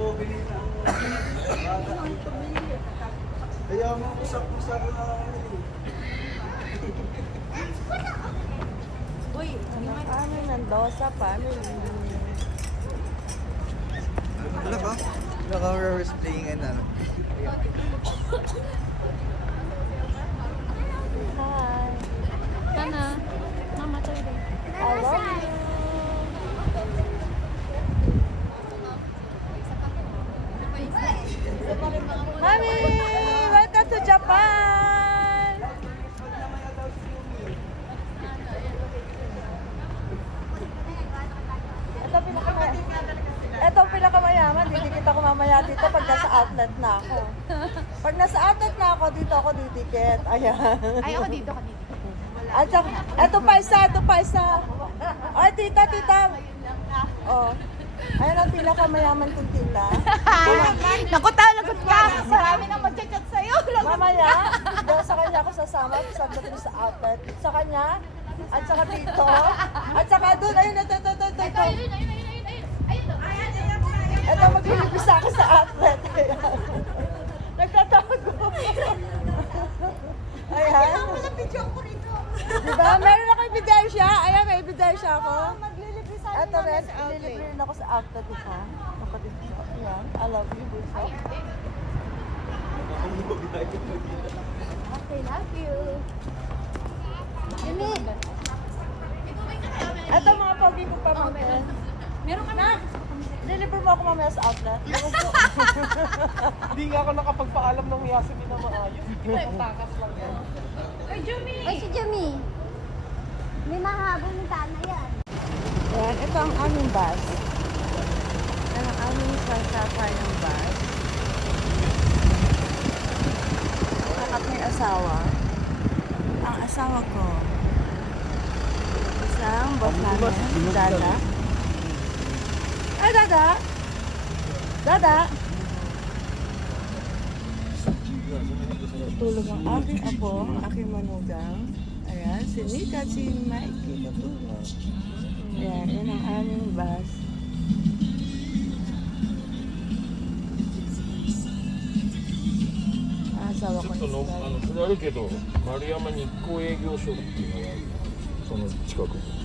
bumili na ang kaya mo kusak-kusak na Uy, ano nandosa pa? Ano yun? Wala ka? Wala ka reverse playing and ano? Hi. Sana. Mama, tayo din. I love you. Mami! Welcome to Japan! Ito pinakamayaman, didikit ako mamaya dito pag nasa outlet na ako. Pag nasa outlet na ako, dito ako didikit. Ayan. Ay, ako dito ka dito. At saka, ito pa isa. Ay, tita. Oh. Ayan ang pinakamayaman kong tita. Naku, lagot ka! Marami nang mag-chat sa'yo. Mamaya, dahil sa kanya ako sasama, pagdating sa outlet. Sa kanya, at saka dito, at saka doon, ayun, ito. Ito, maglilibis ako sa outlet. Nagtatago. Ayan. Diba? Meron ako ebidensya. Ayan, may ebidensya ako. Ito rin, ililibre rin ako sa outlet ito. Kapatid ko. Ayan, I love you, Buso. Okay, love you. Jimmy! Ito mga pogi ko pa mga. Meron ka na. Deliver mo ako mamaya sa outlet. Hindi nga ako nakapagpaalam ng Yasmin na maayos. Takas lang yan. Ay, si Jimmy. May mahabol ng tana yan. Ayan, ito ang aming bus. Yan ang aming sasakay ng bus. At may asawa. Ang asawa ko. Isang boss namin, Dada. Ay, Dada! Dada! Tutulog ang aking apo, ang aking manugang. Ayan, si Nika, si Mikey, tutulog. Ayan, yan ang aming bus. Asawa ko ちょっとのna. それあるけど丸山日光営業所っていうのがその近くに